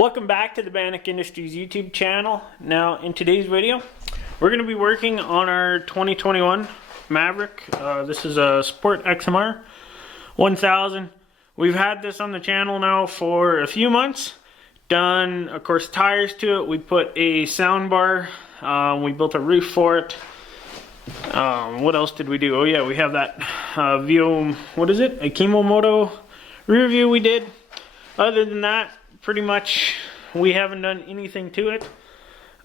Welcome back to the Banack Industries YouTube channel. Now in today's video we're going to be working on our 2021 Maverick. This is a Sport XMR 1000. We've had this on the channel now for a few months. Done of course tires to it. We put a sound bar. We built a roof for it. What else did we do? Oh yeah, we have that Vio, what is it? A Kimomoto rear view we did. Other than that, pretty much we haven't done anything to it.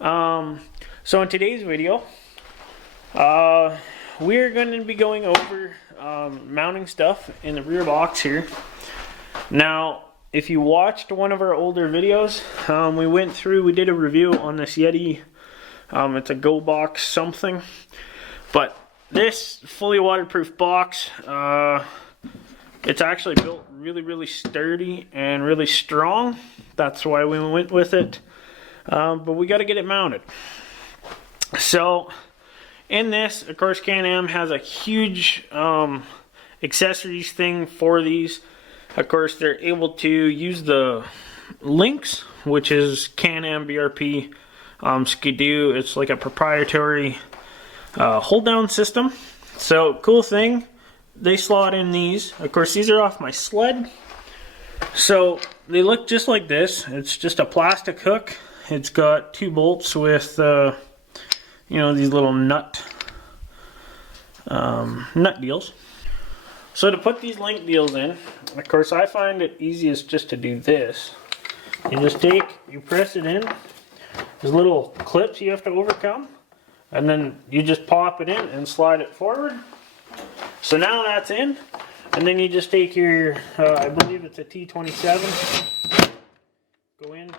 So in today's video we're going to be going over mounting stuff in the rear box here. Now if you watched one of our older videos, we did a review on this Yeti. It's a Go Box something, but this fully waterproof box, it's actually built really sturdy and really strong. That's why we went with it. But we got to get it mounted. So in this, of course, Can-Am has a huge accessories thing for these. Of course, they're able to use the links, which is Can-Am BRP Skidoo. It's like a proprietary hold down system. So cool thing. They slot in these. Of course, these are off my sled. So they look just like this. It's just a plastic hook. It's got two bolts with, you know, these little nut deals. So to put these link deals in, of course, I find it easiest just to do this. You just you press it in. There's little clips you have to overcome, and then you just pop it in and slide it forward. So now that's in, and then you just take your, I believe it's a T27, go in,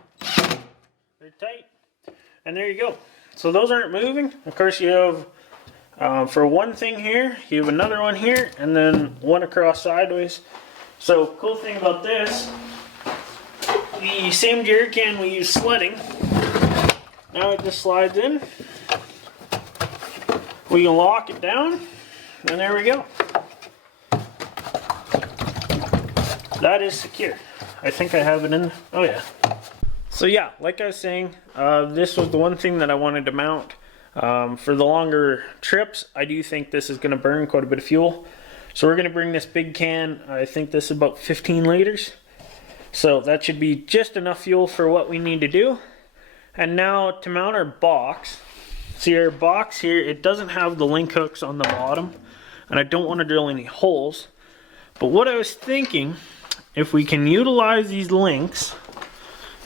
they're tight, and there you go. So those aren't moving. Of course you have, for one thing here, you have another one here, and then one across sideways. So cool thing about this, the same jerry can we use sledding, now it just slides in, we can lock it down, and there we go. That is secure. I think I have it in. Oh yeah. So yeah, like I was saying, this was the one thing that I wanted to mount. For the longer trips, I do think this is going to burn quite a bit of fuel. So we're going to bring this big can. I think this is about 15 liters. So that should be just enough fuel for what we need to do. And now to mount our box. See, our box here, it doesn't have the link hooks on the bottom. And I don't want to drill any holes. But what I was thinking, if we can utilize these links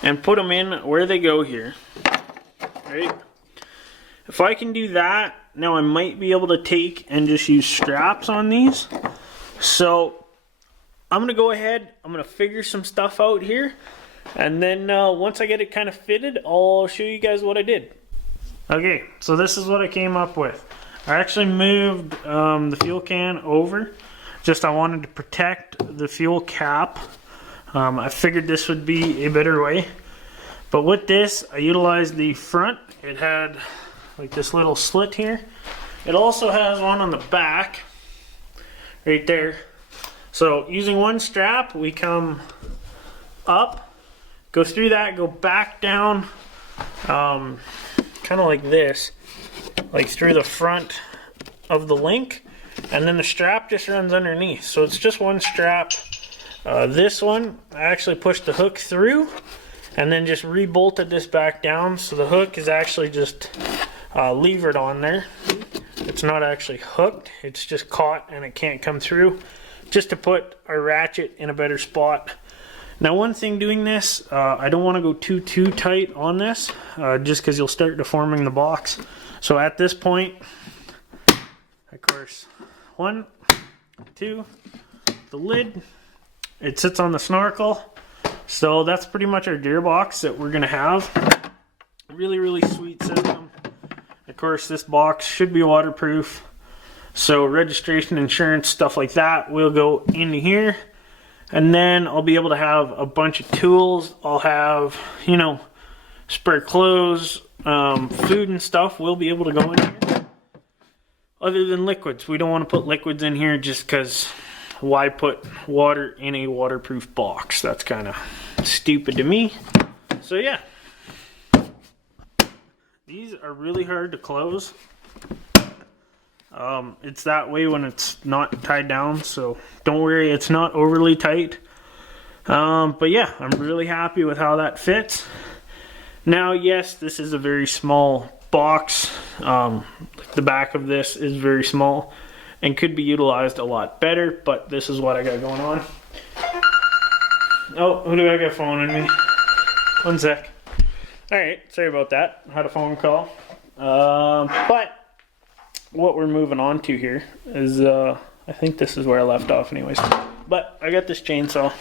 and put them in where they go here, right? If I can do that, now I might be able to take and just use straps on these. So I'm gonna go ahead, I'm gonna figure some stuff out here, and then once I get it kind of fitted, I'll show you guys what I did. Okay, so this is what I came up with. I actually moved the fuel can over. Just I wanted to protect the fuel cap. I figured this would be a better way. But with this, I utilized the front. It had like this little slit here. It also has one on the back, right there. So using one strap, we come up, go through that, go back down, kind of like this, like through the front of the link, and then the strap just runs underneath. So it's just one strap. This one, I actually pushed the hook through and then just re-bolted this back down. So the hook is actually just levered on there. It's not actually hooked, it's just caught and it can't come through, just to put our ratchet in a better spot. Now one thing doing this, I don't want to go too tight on this, just because you'll start deforming the box. So at this point, of course, 1, 2, the lid, it sits on the snorkel. So that's pretty much our gearbox that we're going to have. Really sweet system. Of course, this box should be waterproof. So registration, insurance, stuff like that will go into here. And then I'll be able to have a bunch of tools. I'll have, you know, spare clothes, food and stuff will be able to go in here. Other than liquids. We don't want to put liquids in here just because why put water in a waterproof box? That's kind of stupid to me. So yeah, these are really hard to close. It's that way when it's not tied down, so don't worry, it's not overly tight. But yeah, I'm really happy with how that fits. Now, yes, this is a very small box. The back of this is very small and could be utilized a lot better, but this is what I got going on. Oh, who do I got phoning me? One sec. Alright, sorry about that. I had a phone call. But what we're moving on to here is, I think this is where I left off anyways. But I got this chainsaw.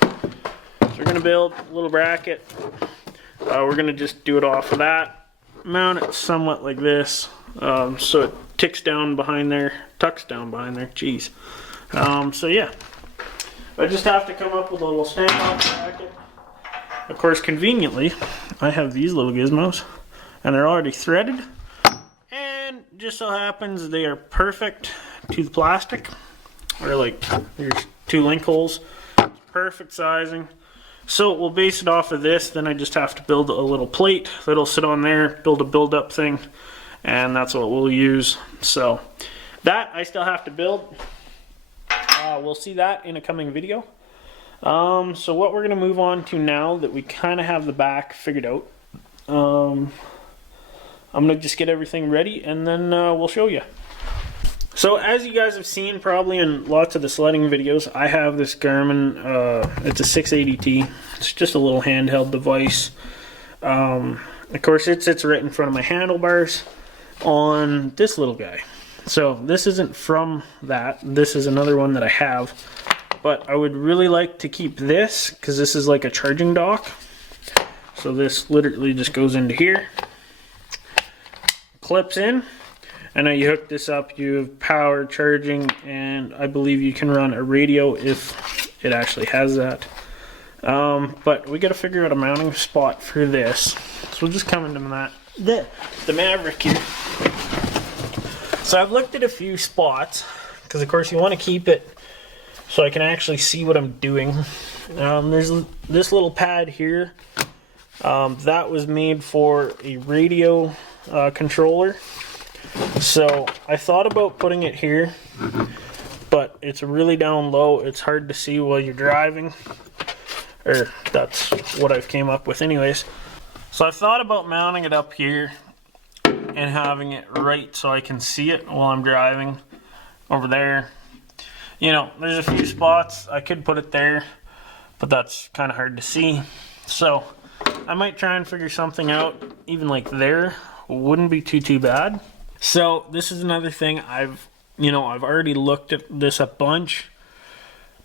So we're going to build a little bracket. We're going to just do it off of that. Mount it somewhat like this. So it tucks down behind there. Jeez. So yeah. I just have to come up with a little standoff bracket. Of course, conveniently, I have these little gizmos. And they're already threaded. And just so happens they are perfect to the plastic. Or like, there's 2 link holes. Perfect sizing. So we'll base it off of this. Then I just have to build a little plate that'll sit on there. Build a build-up thing. And that's what we'll use. So that I still have to build. We'll see that in a coming video. So what we're going to move on to now that we kind of have the back figured out. I'm going to just get everything ready and then we'll show you. So as you guys have seen probably in lots of the sledding videos, I have this Garmin, it's a 680T. It's just a little handheld device. Of course it sits right in front of my handlebars on this little guy. So this isn't from that. This is another one that I have. But I would really like to keep this because this is like a charging dock. So this literally just goes into here. Clips in. And now you hook this up, you have power, charging, and I believe you can run a radio if it actually has that. But we got to figure out a mounting spot for this. So we'll just come into the Maverick here. So I've looked at a few spots, because of course you want to keep it so I can actually see what I'm doing. There's this little pad here. That was made for a radio controller. So I thought about putting it here, but it's really down low. It's hard to see while you're driving. Or that's what I've came up with anyways. So I thought about mounting it up here and having it right so I can see it while I'm driving over there. You know, there's a few spots I could put it there, but that's kind of hard to see. So I might try and figure something out. Even like there wouldn't be too bad. So this is another thing I've already looked at this a bunch,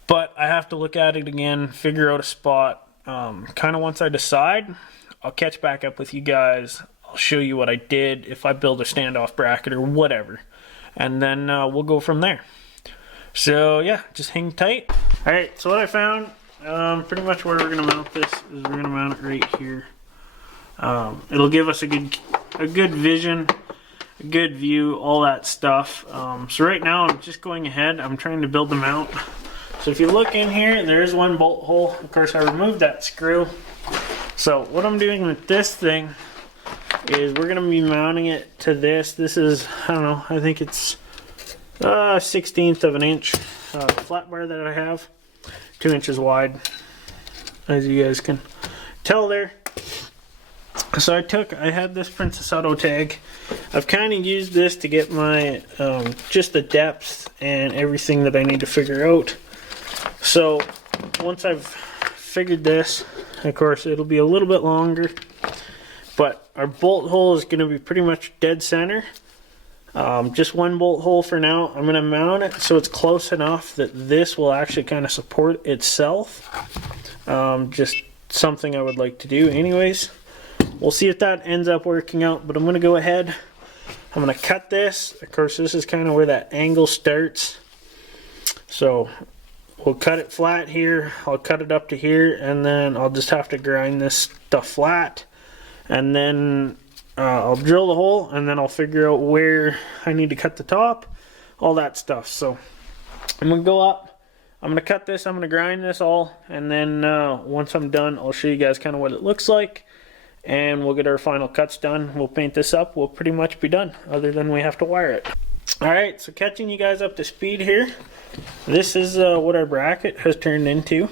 but I have to look at it again, figure out a spot. Kind of once I decide, I'll catch back up with you guys. I'll show you what I did, if I build a standoff bracket or whatever, and then we'll go from there. So yeah, just hang tight. All right, so what I found, pretty much where we're gonna mount this is we're gonna mount it right here. It'll give us a good vision, a good view, all that stuff. So right now I'm just going ahead, I'm trying to build the mount. So if you look in here, there's one bolt hole. Of course I removed that screw. So what I'm doing with this thing is we're gonna be mounting it to this. This is, I don't know, I think it's 1/16 of an inch flat bar that I have, 2 inches wide, as you guys can tell there. So I had this Princess Auto tag. I've kind of used this to get my just the depth and everything that I need to figure out. So once I've figured this, of course it'll be a little bit longer, but our bolt hole is going to be pretty much dead center. Just one bolt hole for now. I'm going to mount it so it's close enough that this will actually kind of support itself. Just something I would like to do anyways. We'll see if that ends up working out, but I'm going to go ahead. I'm going to cut this. Of course, this is kind of where that angle starts. So we'll cut it flat here. I'll cut it up to here, and then I'll just have to grind this stuff flat. And then I'll drill the hole, and then I'll figure out where I need to cut the top, all that stuff. So I'm going to go up. I'm gonna cut this, I'm gonna grind this all, and then once I'm done, I'll show you guys kind of what it looks like, and we'll get our final cuts done. We'll paint this up, we'll pretty much be done, other than we have to wire it. Alright, so catching you guys up to speed here, this is what our bracket has turned into.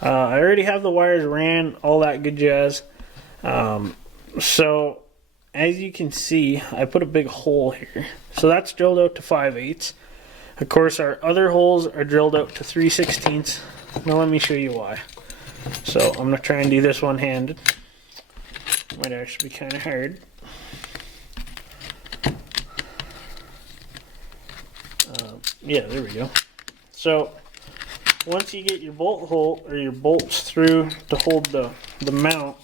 I already have the wires ran, all that good jazz. So as you can see, I put a big hole here. So that's drilled out to 5/8. Of course, our other holes are drilled out to 3/16. Now let me show you why. So I'm going to try and do this one-handed. Might actually be kind of hard. Yeah, there we go. So once you get your bolt hole or your bolts through to hold the mount,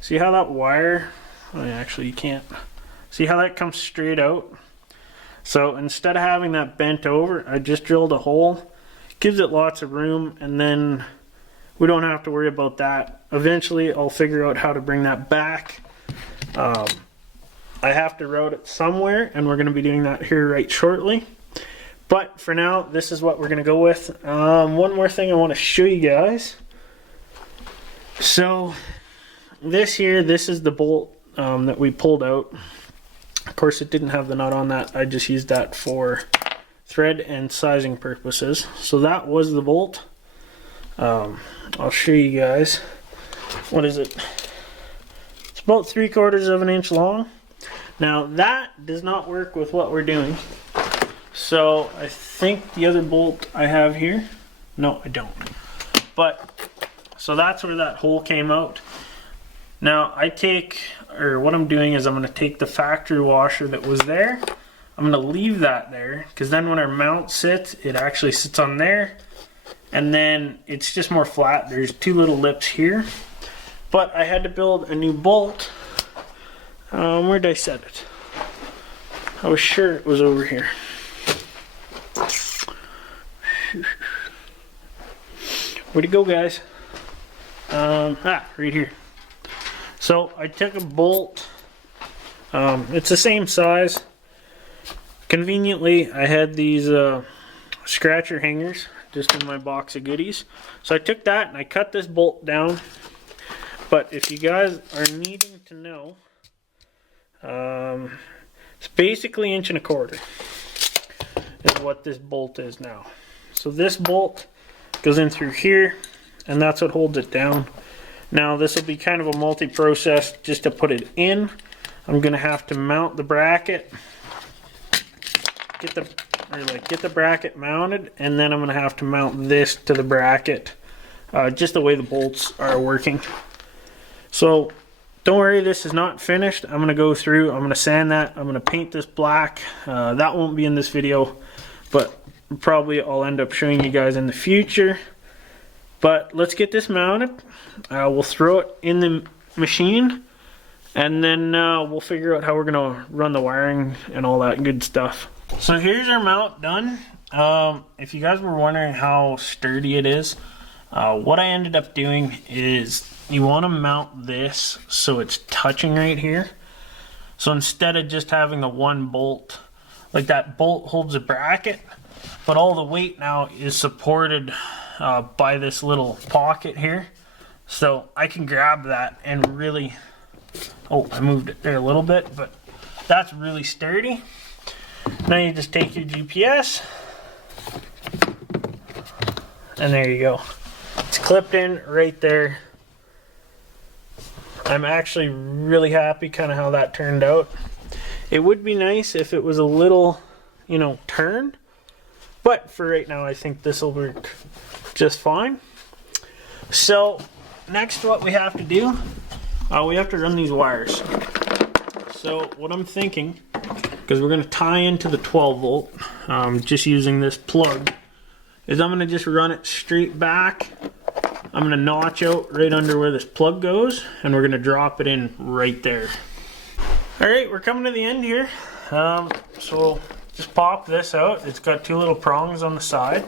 see how that wire, oh, actually you can't, see how that comes straight out? So instead of having that bent over, I just drilled a hole. Gives it lots of room, and then we don't have to worry about that. Eventually I'll figure out how to bring that back. I have to route it somewhere, and we're going to be doing that here right shortly. But for now, this is what we're going to go with. One more thing I want to show you guys. So this is the bolt that we pulled out. Of course, it didn't have the nut on that. I just used that for thread and sizing purposes. So that was the bolt. I'll show you guys. What is it? It's about 3/4 of an inch long. Now that does not work with what we're doing. So I think the other bolt I have here, no I don't. But, so that's where that hole came out. Now what I'm doing is I'm going to take the factory washer that was there. I'm going to leave that there, because then when our mount sits, it actually sits on there. And then it's just more flat. There's 2 little lips here. But I had to build a new bolt. Where did I set it? I was sure it was over here. Where'd it go, guys? Right here. So I took a bolt. It's the same size. Conveniently, I had these scratcher hangers just in my box of goodies. So I took that and I cut this bolt down. But if you guys are needing to know, it's basically 1.25 inches is what this bolt is now. So this bolt goes in through here, and that's what holds it down. Now this will be kind of a multi-process just to put it in. I'm gonna have to mount the bracket, get the bracket mounted, and then I'm gonna have to mount this to the bracket, just the way the bolts are working. So don't worry, this is not finished. I'm gonna go through, I'm gonna sand that, I'm gonna paint this black. That won't be in this video, but probably I'll end up showing you guys in the future. But let's get this mounted. We'll throw it in the machine, and then we'll figure out how we're gonna run the wiring and all that good stuff. So here's our mount done. If you guys were wondering how sturdy it is, what I ended up doing is you want to mount this so it's touching right here. So instead of just having the one bolt, like that bolt holds a bracket, but all the weight now is supported by this little pocket here. So I can grab that and really, oh, I moved it there a little bit, but that's really sturdy. Now you just take your GPS, and there you go. It's clipped in right there. I'm actually really happy kind of how that turned out. It would be nice if it was a little, you know, turned, but for right now I think this will work just fine. So next what we have to do, we have to run these wires. So what I'm thinking, because we're going to tie into the 12 volt, just using this plug, is I'm going to just run it straight back. I'm going to notch out right under where this plug goes, and we're going to drop it in right there. Alright, we're coming to the end here. So we'll just pop this out. It's got 2 little prongs on the side.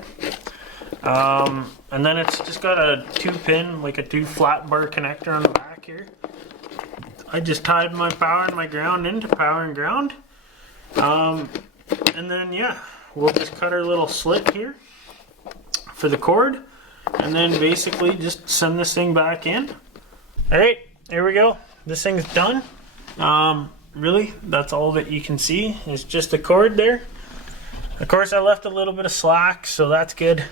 And then it's just got a 2-pin, like a 2 flat bar connector on the back here. I just tied my power and my ground into power and ground. And then yeah, we'll just cut our little slit here. for the cord, and then basically just send this thing back in. All right, here we go. This thing's done. Really, that's all that you can see is just the cord there. Of course, I left a little bit of slack, so that's good.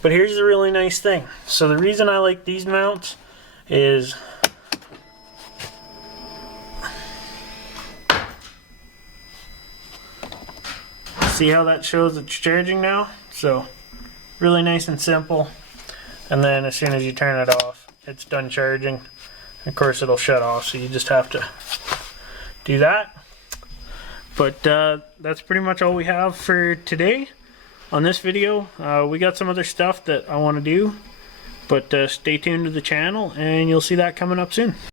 But here's the really nice thing. So the reason I like these mounts is see how that shows it's charging now? So really nice and simple. And then as soon as you turn it off, it's done charging. Of course, it'll shut off, so you just have to do that. But that's pretty much all we have for today on this video. We got some other stuff that I want to do, but stay tuned to the channel and you'll see that coming up soon.